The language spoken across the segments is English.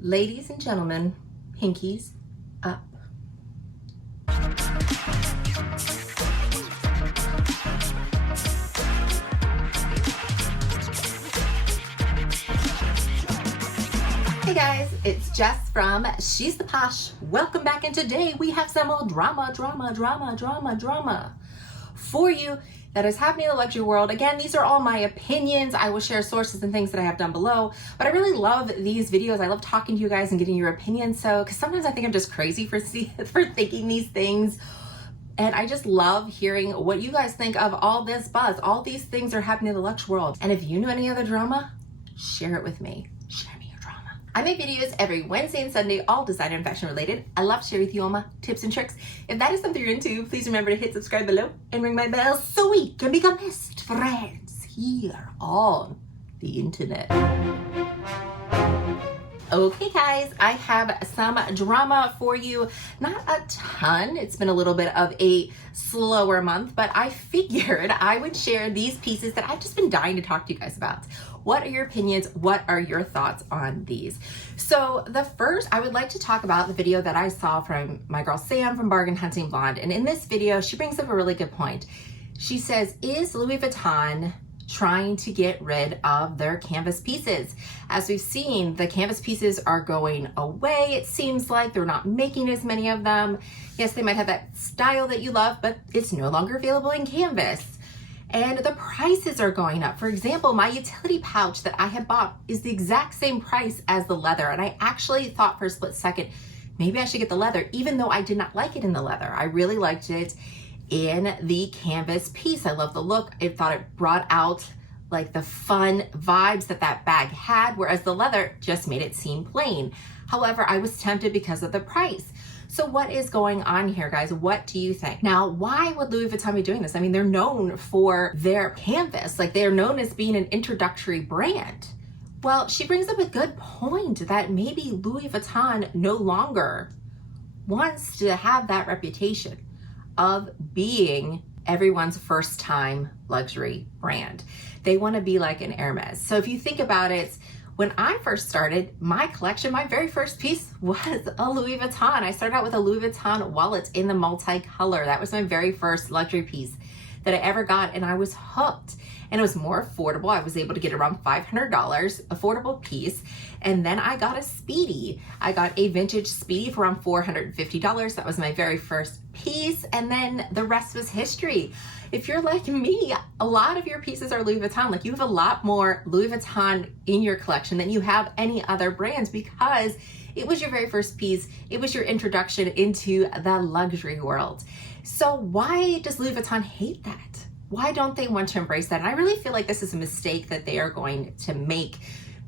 Ladies and gentlemen, pinkies up. Hey guys, it's Jess from She's the Posh. Welcome back, and today we have some old drama for you that is happening in the luxury world. Again, these are all my opinions. I will share sources and things that I have done below, but I really love these videos. I love talking to you guys and getting your opinions. So, because sometimes I think I'm just crazy for thinking these things. And I just love hearing what you guys think of all this buzz. All these things are happening in the luxe world. And if you know any other drama, share it with me. Share me your drama. I make videos every Wednesday and Sunday, all design and fashion related. I love to share with you all my tips and tricks. If that is something you're into, please remember to hit subscribe below and ring my bell so we can become best friends here on the internet. Okay guys, I have some drama for you. Not a ton, it's been a little bit of a slower month, but I figured I would share these pieces that I've just been dying to talk to you guys about. What are your opinions? What are your thoughts on these? So the first, I would like to talk about the video that I saw from my girl Sam from Bargain Hunting Blonde. And in this video, she brings up a really good point. She says, is Louis Vuitton trying to get rid of their canvas pieces? As we've seen, the canvas pieces are going away. It seems like they're not making as many of them. Yes, they might have that style that you love, but it's no longer available in canvas. And the prices are going up. For example, my utility pouch that I had bought is the exact same price as the leather. And I actually thought for a split second, maybe I should get the leather, even though I did not like it in the leather. I really liked it in the canvas piece. I love the look. I thought it brought out like the fun vibes that bag had, whereas the leather just made it seem plain. However, I was tempted because of the price. So what is going on here, guys? What do you think? Now, why would Louis Vuitton be doing this? I mean, they're known for their canvas. Like, they're known as being an introductory brand. Well, she brings up a good point that maybe Louis Vuitton no longer wants to have that reputation of being everyone's first time luxury brand. They want to be like an Hermes. So if you think about it, when I first started my collection, my very first piece was a Louis Vuitton. I started out with a Louis Vuitton wallet in the multicolor. That was my very first luxury piece that I ever got, and I was hooked. And it was more affordable. I was able to get around $500, affordable piece. And then I got a Speedy. I got a vintage Speedy for around $450. That was my very first piece. And then the rest was history. If you're like me, a lot of your pieces are Louis Vuitton. Like, you have a lot more Louis Vuitton in your collection than you have any other brands, because it was your very first piece. It was your introduction into the luxury world. So why does Louis Vuitton hate that? Why don't they want to embrace that? And I really feel like this is a mistake that they are going to make,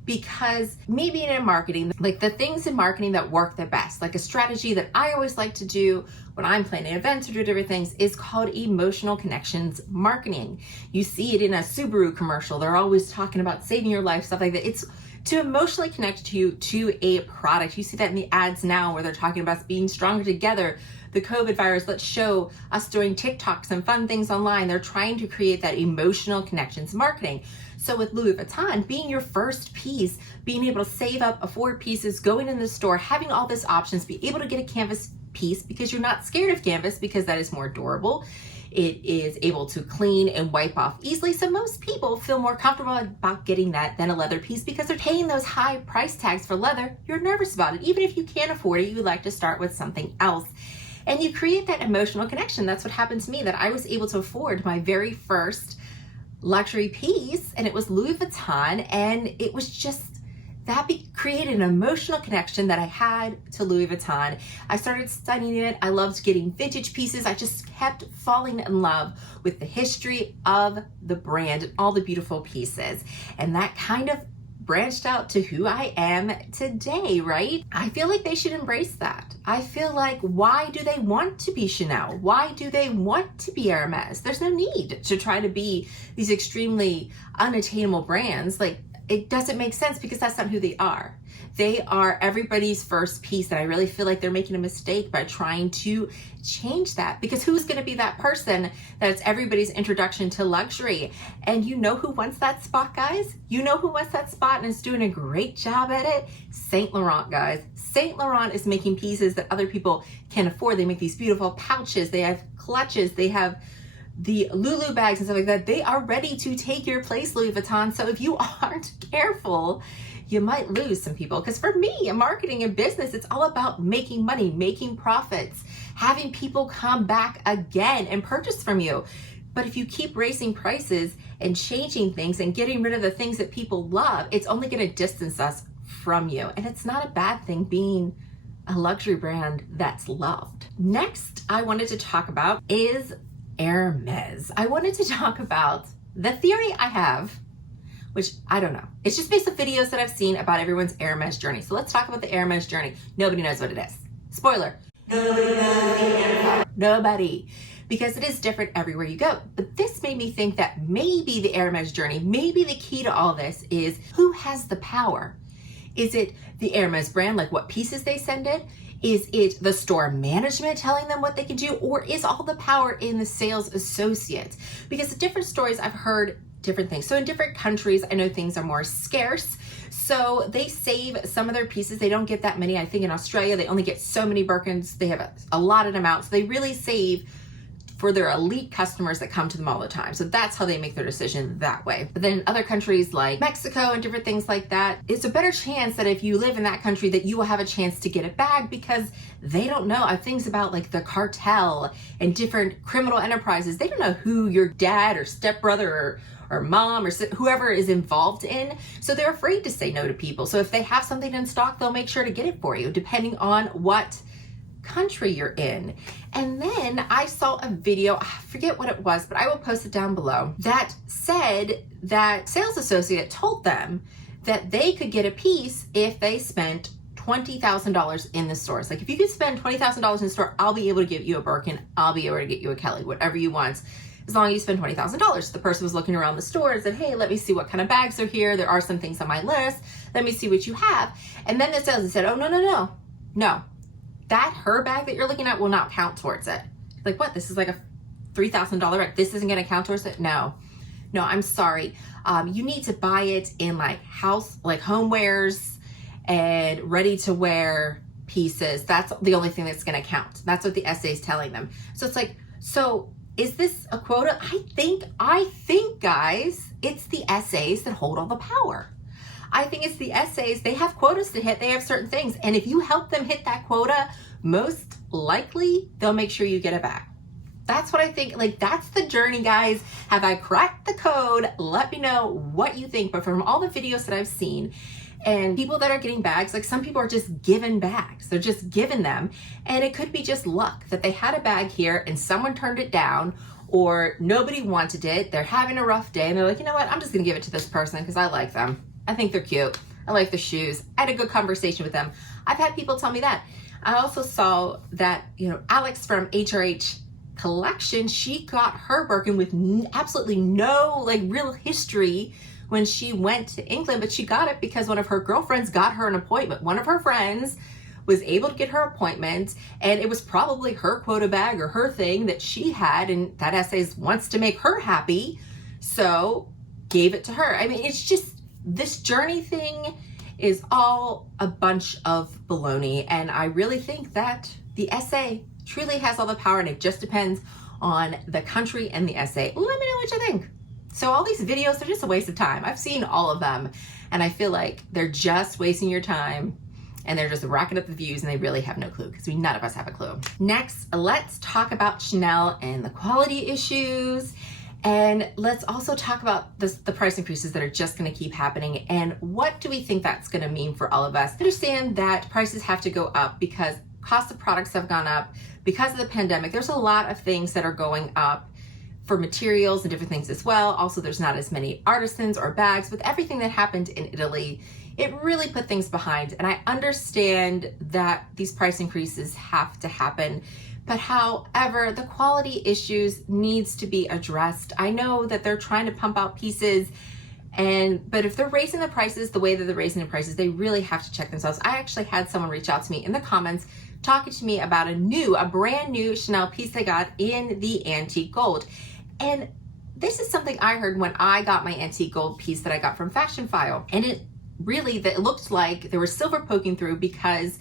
because maybe in marketing, like the things in marketing that work the best, like a strategy that I always like to do when I'm planning events or do different things, is called emotional connections marketing. You see it in a Subaru commercial. They're always talking about saving your life, stuff like that. It's to emotionally connect you to a product. You see that in the ads now where they're talking about being stronger together. The COVID virus, let's show us doing TikToks and fun things online. They're trying to create that emotional connections marketing. So with Louis Vuitton, being your first piece, being able to save up, afford pieces, going in the store, having all these options, be able to get a canvas piece because you're not scared of canvas, because that is more durable. It is able to clean and wipe off easily. So most people feel more comfortable about getting that than a leather piece, because they're paying those high price tags for leather. You're nervous about it. Even if you can't afford it, you like to start with something else. And you create that emotional connection. That's what happened to me, that I was able to afford my very first luxury piece, and it was Louis Vuitton, and it was just created an emotional connection that I had to Louis Vuitton. I started studying it. I loved getting vintage pieces. I just kept falling in love with the history of the brand and all the beautiful pieces. And that kind of branched out to who I am today, right? I feel like they should embrace that. I feel like, why do they want to be Chanel? Why do they want to be Hermes? There's no need to try to be these extremely unattainable brands. Like, it doesn't make sense, because that's not who they are. They are everybody's first piece, and I really feel like they're making a mistake by trying to change that, because who's going to be that person that's everybody's introduction to luxury? And you know who wants that spot, guys? You know who wants that spot and is doing a great job at it? Saint Laurent, guys. Saint Laurent is making pieces that other people can afford. They make these beautiful pouches, they have clutches, they have the Lulu bags and stuff like that. They are ready to take your place, Louis Vuitton. So if you aren't careful, you might lose some people. Because for me, in marketing and business, it's all about making money, making profits, having people come back again and purchase from you. But if you keep raising prices and changing things and getting rid of the things that people love, it's only going to distance us from you. And it's not a bad thing being a luxury brand that's loved. Next, I wanted to talk about is Hermes. I wanted to talk about the theory I have, which I don't know. It's just based on videos that I've seen about everyone's Hermes journey. So let's talk about the Hermes journey. Nobody knows what it is. Spoiler. Nobody knows. Nobody. Because it is different everywhere you go. But this made me think that maybe the Hermes journey, maybe the key to all this is who has the power? Is it the Hermes brand, like what pieces they send in? Is it the store management telling them what they can do? Or is all the power in the sales associates? Because the different stories I've heard different things. So in different countries, I know things are more scarce. So they save some of their pieces. They don't get that many. I think in Australia, they only get so many Birkins. They have a allotted amount. So they really save for their elite customers that come to them all the time. So that's how they make their decision that way. But then in other countries like Mexico and different things like that, it's a better chance that if you live in that country that you will have a chance to get it back, because they don't know things about like the cartel and different criminal enterprises. They don't know who your dad or stepbrother or mom or whoever is involved in. So they're afraid to say no to people. So if they have something in stock, they'll make sure to get it for you, depending on what country you're in. And then I saw a video, I forget what it was, but I will post it down below, that said that sales associate told them that they could get a piece if they spent $20,000 in the stores. Like if you could spend $20,000 in the store, I'll be able to give you a Birkin, I'll be able to get you a Kelly, whatever you want, as long as you spend $20,000. The person was looking around the store and said, hey, let me see what kind of bags are here. There are some things on my list. Let me see what you have. And then the salesman said, oh, no. That her bag that you're looking at will not count towards it. Like, what? This is like a $3,000 bag. This isn't going to count towards it? No, I'm sorry. You need to buy it in like homewares and ready to wear pieces. That's the only thing that's going to count. That's what the essay is telling them. So it's like, so is this a quota? I think guys, it's the essays that hold all the power. I think it's the essays. They have quotas to hit. They have certain things. And if you help them hit that quota, most likely they'll make sure you get it back. That's what I think. Like, that's the journey, guys. Have I cracked the code? Let me know what you think. But from all the videos that I've seen and people that are getting bags, like some people are just given bags. They're just given them. And it could be just luck that they had a bag here and someone turned it down, or nobody wanted it. They're having a rough day and they're like, you know what? I'm just going to give it to this person because I like them. I think they're cute. I like the shoes. I had a good conversation with them. I've had people tell me that. I also saw that, Alex from HRH Collection, she got her Birkin with absolutely no real history when she went to England, but she got it because one of her girlfriends got her an appointment. One of her friends was able to get her appointment, and it was probably her quota bag or her thing that she had, and that essay wants to make her happy, so gave it to her. I mean, it's just, this journey thing is all a bunch of baloney, and I really think that the essay truly has all the power, and it just depends on the country and the essay. Let me know what you think. So all these videos, they're just a waste of time. I've seen all of them, and I feel like they're just wasting your time, and they're just racking up the views, and they really have no clue, because none of us have a clue. Next, let's talk about Chanel and the quality issues. And let's also talk about the price increases that are just going to keep happening, and what do we think that's going to mean for all of us. Understand that prices have to go up because cost of products have gone up because of the pandemic. There's a lot of things that are going up for materials and different things as well. Also, there's not as many artisans or bags. With everything that happened in Italy, it really put things behind. And I understand that these price increases have to happen. But however, the quality issues needs to be addressed. I know that they're trying to pump out pieces But if they're raising the prices the way that they're raising the prices, they really have to check themselves. I actually had someone reach out to me in the comments talking to me about a brand new Chanel piece they got in the antique gold. And this is something I heard when I got my antique gold piece that I got from Fashion File. And it looked like there was silver poking through because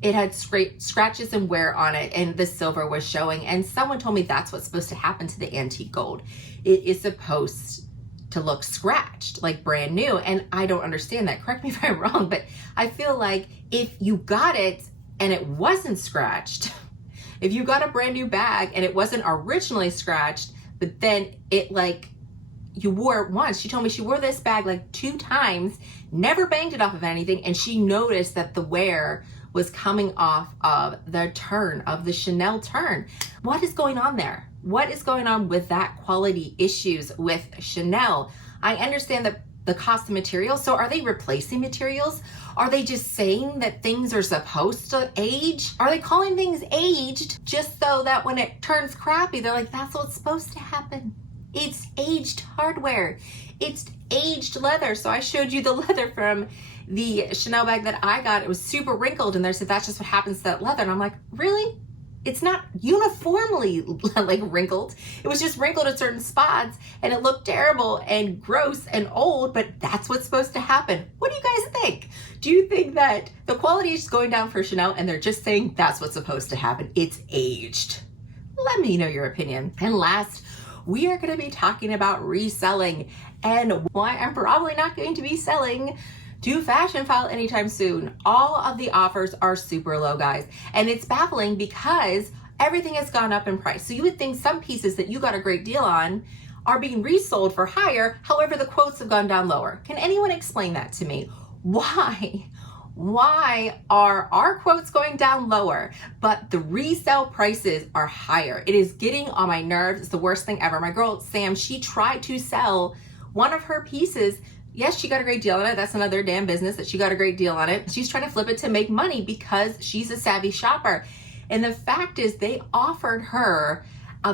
it had scratches and wear on it, and the silver was showing. And someone told me that's what's supposed to happen to the antique gold. It is supposed to look scratched, like brand new. And I don't understand that. Correct me if I'm wrong, but I feel like if you got it and it wasn't scratched, if you got a brand new bag and it wasn't originally scratched, but then you wore it once. She told me she wore this bag like 2 times, never banged it off of anything, and she noticed that the wear was coming off of the turn, of the Chanel turn. What is going on there? What is going on with that quality issues with Chanel? I understand that the cost of materials. So are they replacing materials? Are they just saying that things are supposed to age? Are they calling things aged just so that when it turns crappy, they're like, that's what's supposed to happen? It's aged hardware. It's aged leather. So I showed you the leather from the Chanel bag that I got. It was super wrinkled, and they said that's just what happens to that leather. And I'm like, really? It's not uniformly like wrinkled. It was just wrinkled at certain spots, and it looked terrible and gross and old, but that's what's supposed to happen. What do you guys think? Do you think that the quality is going down for Chanel and they're just saying that's what's supposed to happen? It's aged. Let me know your opinion. And last, we are going to be talking about reselling and why I'm probably not going to be selling to Fashion File anytime soon. All of the offers are super low, guys. And it's baffling because everything has gone up in price. So you would think some pieces that you got a great deal on are being resold for higher. However, the quotes have gone down lower. Can anyone explain that to me? Why? Why are our quotes going down lower, but the resale prices are higher? It is getting on my nerves. It's the worst thing ever. My girl, Sam, she tried to sell one of her pieces. Yes, she got a great deal on it. That's another damn business that she got a great deal on it. She's trying to flip it to make money because she's a savvy shopper. And the fact is they offered her they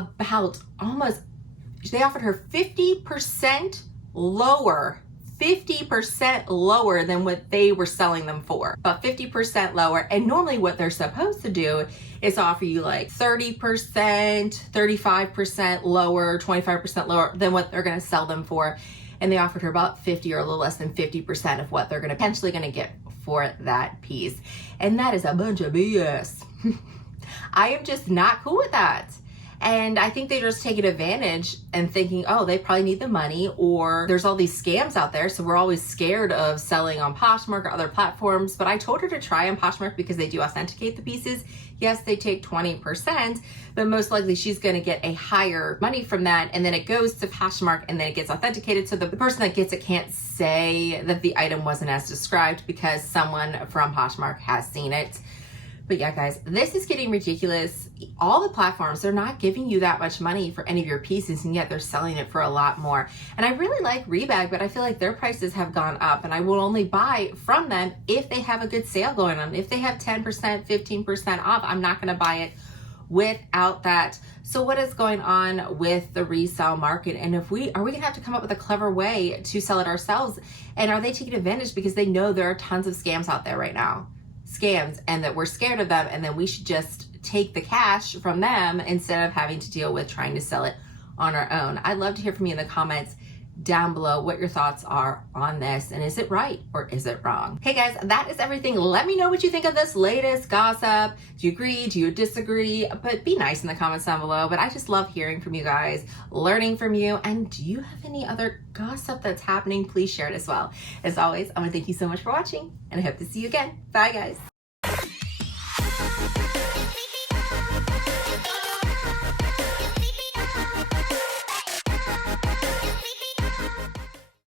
offered her 50% lower 50% lower than what they were selling them for, about 50% lower. And normally what they're supposed to do is offer you like 30%, 35% lower, 25% lower than what they're going to sell them for. And they offered her about 50 or a little less than 50% of what they're potentially going to get for that piece. And that is a bunch of BS. I am just not cool with that. And I think they're just taking advantage and thinking, oh, they probably need the money, or there's all these scams out there. So we're always scared of selling on Poshmark or other platforms. But I told her to try on Poshmark because they do authenticate the pieces. Yes, they take 20%, but most likely she's going to get a higher money from that. And then it goes to Poshmark and then it gets authenticated. So the person that gets it can't say that the item wasn't as described because someone from Poshmark has seen it. But yeah, guys, this is getting ridiculous. All the platforms, they're not giving you that much money for any of your pieces, and yet they're selling it for a lot more. And I really like Rebag, but I feel like their prices have gone up, and I will only buy from them if they have a good sale going on. If they have 10%, 15% off, I'm not gonna buy it without that. So what is going on with the resale market? And are we gonna have to come up with a clever way to sell it ourselves? And are they taking advantage because they know there are tons of scams out there right now? Scams, and that we're scared of them, and then we should just take the cash from them instead of having to deal with trying to sell it on our own. I'd love to hear from you in the comments down below what your thoughts are on this, and is it right or is it wrong? Hey guys, that is everything. Let me know what you think of this latest gossip. Do you agree? Do you disagree? But be nice in the comments down below. But I just love hearing from you guys, learning from you. And do you have any other gossip that's happening? Please share it as well. As always, I want to thank you so much for watching, and I hope to see you again. Bye guys.